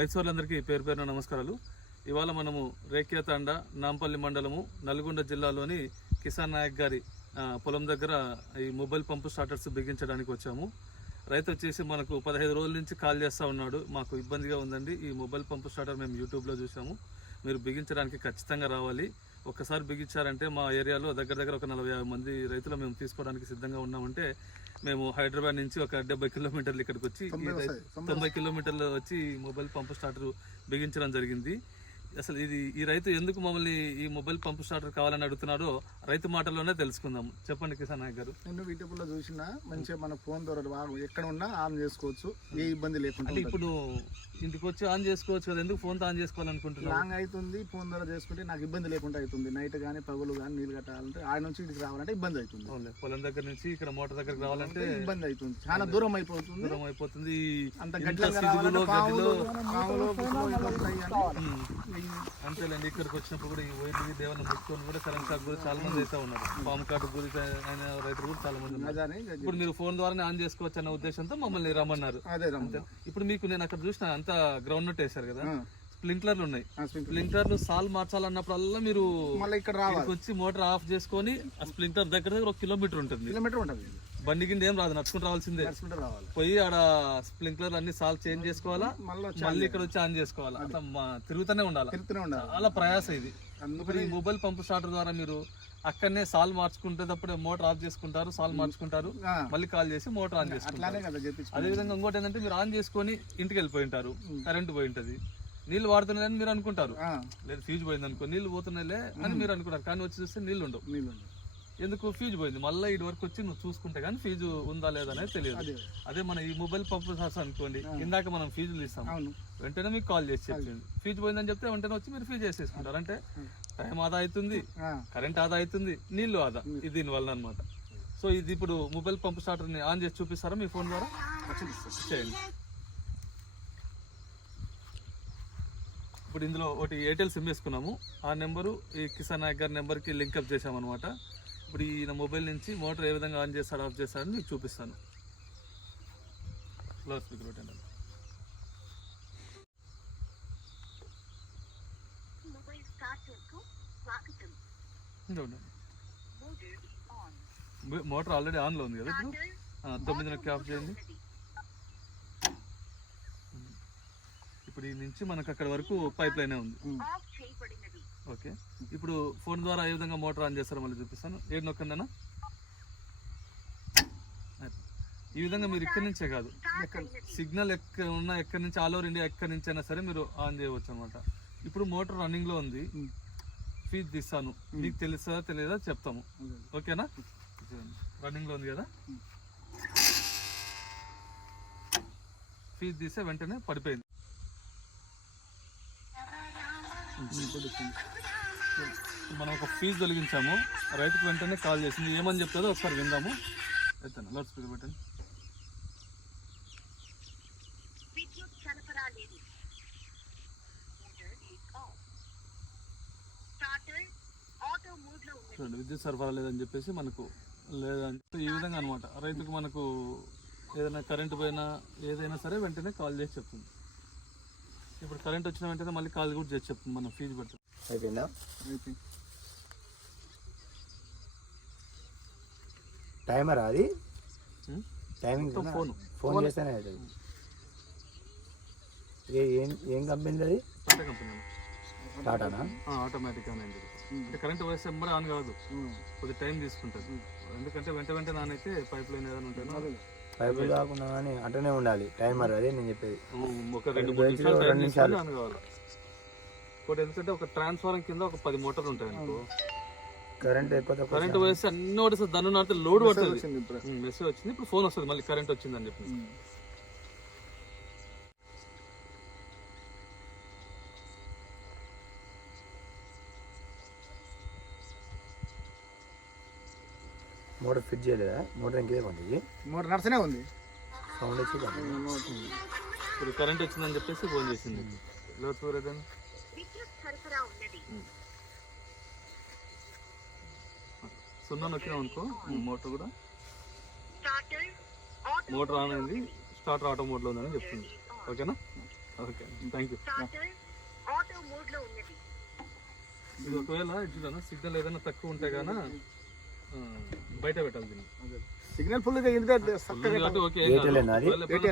రైతు సోదరులందరికీ పేరు పేరున నమస్కారాలు. ఇవాళ మనము రేఖ్యా నాంపల్లి మండలము నల్గొండ జిల్లాలోని కిసాన్ నాయక్ గారి పొలం దగ్గర ఈ మొబైల్ పంపు స్టార్టర్స్ బిగించడానికి వచ్చాము. రైతు వచ్చేసి మనకు పదహైదు రోజుల నుంచి కాల్ చేస్తూ ఉన్నాడు. మాకు ఇబ్బందిగా ఉందండి. ఈ మొబైల్ పంపు స్టార్టర్ మేము యూట్యూబ్లో చూసాము మీరు బిగించడానికి ఖచ్చితంగా రావాలి. ఒక్కసారి బిగించారంటే మా ఏరియాలో దగ్గర దగ్గర ఒక నలభై మంది రైతులు మేము తీసుకోవడానికి సిద్ధంగా ఉన్నామంటే మేము హైదరాబాద్ నుంచి ఒక డెబ్బై కిలోమీటర్లు ఇక్కడికి వచ్చి తొంభై కిలోమీటర్లు వచ్చి మొబైల్ పంపు స్టార్టర్ బిగించడం జరిగింది. అసలు ఇది ఈ రైతు ఎందుకు మమ్మల్ని ఈ మొబైల్ పంపు స్టార్టర్ కావాలని అడుగుతున్నాడో రైతు మాటల్లోనే తెలుసుకుందాం చెప్పండి కిసాన్ నాయక్ గారు నేను యూట్యూబ్లో చూసినా మంచిగా మన ఫోన్ ద్వారా ఎక్కడ ఉన్నా ఆన్ చేసుకోవచ్చు ఏ ఇబ్బంది లేకుండా అంటే ఇప్పుడు ఇంటికి వచ్చి ఆన్ చేసుకోవచ్చు కదా ఎందుకు ఫోన్తో ఆన్ చేసుకోవాలనుకుంటున్నాను లాంగ్ అవుతుంది ఫోన్ ద్వారా చేసుకుంటే నాకు ఇబ్బంది లేకుండా అవుతుంది నైట్ కానీ పగులు కానీ నీళ్ళు కట్టాలంటే ఆడ నుంచి ఇక్కడికి రావాలంటే ఇబ్బంది అవుతుంది పొలం దగ్గర నుంచి ఇక్కడ మోటార్ దగ్గరకు రావాలంటే ఇబ్బంది అవుతుంది చాలా దూరం అయిపోతుంది దూరం అయిపోతుంది అంత గడ్డిలో అంతేలేండి ఇక్కడికి వచ్చినప్పుడు కూడా ఈ వైర్లు దేవన్న ముట్టుకొని కూడా కరెంట్ షాక్ కూడా చాలా మంది అయితే ఉన్నారు. పాము కాటు గురి అయిన రైతులు కూడా చాలా మంది ఉన్నారు. ఇప్పుడు మీరు ఫోన్ ద్వారానే ఆన్ చేసుకోవచ్చు అన్న ఉద్దేశంతో మమ్మల్ని రమ్మన్నారు. ఇప్పుడు మీకు నేను అక్కడ చూసిన అంతా గ్రౌండ్ నట్ వేశారు కదా? స్ప్లింక్లర్లు ఉన్నాయి. స్ప్లింక్లర్లు సాల్ మార్చాలన్నప్పుడల్లా మీరు మళ్ళీ ఇక్కడ వచ్చి మోటార్ ఆఫ్ చేసుకొని ఆ స్ప్లింక్లర్ దగ్గర దగ్గర ఒక కిలోమీటర్ ఉంటుంది. కిలోమీటర్ ఉంటుంది. బండి కింద ఏం రాదు నడుచుకుంటూ రావాల్సిందే. నడుచుకుంటూ రావాలి. పోయి ఆడ స్ప్లింక్లర్ అన్ని సాల్ చేంజ్ చేసుకోవాలా? మళ్ళీ ఇక్కడ వచ్చి ఆన్ చేసుకోవాలా? అట్లా తిరుగుతూనే ఉండాలి? తిరుగుతూనే ఉండాలి. చాలా ప్రయాస ఇది. ఇప్పుడు ఈ మొబైల్ పంపు స్టార్టర్ ద్వారా మీరు అక్కడనే సాల్ మార్చుకుంటేటప్పుడే మోటార్ ఆఫ్ చేసుకుంటారు సాల్ మార్చుకుంటారు మళ్ళీ కాల్ చేసి మోటార్ ఆన్ చేసుకుంటారు. అదే విధంగా ఇంకోటి ఏంటంటే మీరు ఆన్ చేసుకొని ఇంటికి వెళ్ళిపోయి ఉంటారు కరెంట్ పోయి ఉంటది. నీళ్ళు వాడుతున్నాయని మీరు అనుకుంటారు. లేదు ఫ్యూజ్ పోయింది అనుకో నీళ్ళు పోతున్నాయిలే అని మీరు అనుకుంటారు. కానీ వచ్చి చూస్తే నీళ్ళు ఉండవు. నీళ్ళు ఉన్నాయి. ఎందుకు ఫ్యూజ్ పోయింది? మళ్ళీ ఇటు వరకు వచ్చి నువ్వు చూసుకుంటే కానీ ఫీజు ఉందా లేదా అనేది తెలియదు. అదే. మన ఈ మొబైల్ పంపు సాస్ అనుకోండి ఇందాక మనం ఫీజులు ఇస్తాం. వెంటనే మీకు కాల్ చేసి చెప్పింది. ఫీజు పోయిందని చెప్తే వెంటనే వచ్చి మీరు ఫీజు చేసేసుకుంటారు. అంటే టైం ఆదా అవుతుంది కరెంట్ ఆదా అవుతుంది నీళ్ళు ఆదా. ఇది దీనివల్ల అనమాట సో ఇది ఇప్పుడు మొబైల్ పంపు స్టార్టర్ని ఆన్ చేసి చూపిస్తారా మీ ఫోన్ ద్వారా? చేయండి. ఇప్పుడు ఇందులో ఒకటి ఎయిర్టెల్ సిమ్ వేసుకున్నాము. ఆ నెంబరు ఈ కిసాన్ నాయక్ గారి నెంబర్కి లింక్అప్ చేసామన్నమాట ఇప్పుడు ఈయన మొబైల్ నుంచి మోటార్ ఏ విధంగా ఆన్ చేస్తాడు ఆఫ్ చేస్తాడని మీకు చూపిస్తాను. లౌడ్ స్పీకర్ పెట్టండి మోటార్ ఆల్రెడీ ఆన్లో ఉంది కదా ఇప్పుడు? ఆ, తొమ్మిదిన్నరకి ఆఫ్ చేయండి. ఇప్పుడు ఈ నుంచి మనకు అక్కడ వరకు పైప్ లైనే ఉంది. ఓకే. ఇప్పుడు ఫోన్ ద్వారా ఏ విధంగా మోటార్ ఆన్ చేస్తారో మళ్ళీ చూపిస్తాను. ఏడు నొక్కందనా ఈ విధంగా మీరు ఇక్కడి నుంచే కాదు. సిగ్నల్ ఎక్కడ ఉన్న ఎక్కడి నుంచి ఆల్ ఓవర్ ఇండియా ఎక్కడి నుంచి అయినా సరే మీరు ఆన్ చేయవచ్చు అనమాట ఇప్పుడు మోటార్ రన్నింగ్లో ఉంది. ఫీజ్ తీస్తాను. మీకు తెలుసా తెలియదా చెప్తాము. ఓకేనా? రన్నింగ్లో ఉంది కదా? ఫీజ్ తీస్తే వెంటనే పడిపోయింది. మనం ఒక ఫీజు తొలగించాము. రైతుకు వెంటనే కాల్ చేసింది. ఏమని చెప్తుందో ఒకసారి విందాము. ఎత్తాను లౌడ్ స్పీకర్ పెట్టండి. చూడండి విద్యుత్ సరఫరా లేదని చెప్పేసి మనకు లేదని ఈ విధంగా అనమాట రైతుకు మనకు ఏదైనా కరెంటు పోయినా ఏదైనా సరే వెంటనే కాల్ చేసి చెప్తుంది. ఇప్పుడు కరెంట్ వచ్చిన వెంటనే మళ్ళీ కాల్ కూడా చేసి చెప్తుంది మనం ఫీజు పెడుతుంది అయిపోయిందా? టైమర్ అది? టైమింగ్ ఫోను ఫోన్ చేస్తేనే అవుతుంది. ఏ ఏం ఏం కంపెనీ అది? టాటా కంపెనీ టాటానా ఆటోమేటిక్ అంటే కరెంట్ వస్తే ఎంబడే ఆన్ కాదు. ఉమ్. కొద్ది టైం తీసుకుంటుంది. ఎందుకంటే వెంట వెంటనే ఆన్ అయితే పైప్ లైన్ ఏదైనా ఉంటేనో? పైపులు కాకుండా కానీ అంటనే ఉండాలి. టైమర్ అది నేను చెప్పేది. ఒక రెండు మూడు రెండు నిమిషాలు ఇంకోటి ఎందుకంటే ఒక ట్రాన్స్ఫార్మర్ కింద ఒక పది మోటార్లు ఉంటాయి అనుకో. కరెంట్ ఎక్కువ కరెంట్ పోయేస్తే అన్ని ఒకటి దాన్ని నాటితే లోడ్ పడుతుంది. వచ్చింది ఇప్పుడు. మెసేజ్ వచ్చింది. ఇప్పుడు ఫోన్ వస్తుంది. మళ్ళీ కరెంట్ వచ్చింది అని చెప్పి మోటార్ ఫిట్ చేయలేదా? మోటార్ ఇంకేదే పంపించి మోటార్ నడుస్తూనే ఉంది. సౌండ్ వచ్చి. ఇప్పుడు కరెంట్ వచ్చిందని చెప్పేసి ఫోన్ చేసింది. ఉన్నది సున్నా నొక్కినాం అనుకో మోటార్ కూడా. మోటార్ ఆన్ అయింది. స్టార్టర్ ఆటో మోడ్లో ఉందని చెప్తుంది. ఓకేనా? ఓకే. Thank you. లో ఇది ఒకవేళ చూడనా సిగ్నల్ ఏదైనా తక్కువ ఉంటే గాన ఆ, బయట పెట్టాలి దీన్ని. సిగ్నల్ ఫుల్ ఇంత చక్కగా ఓకే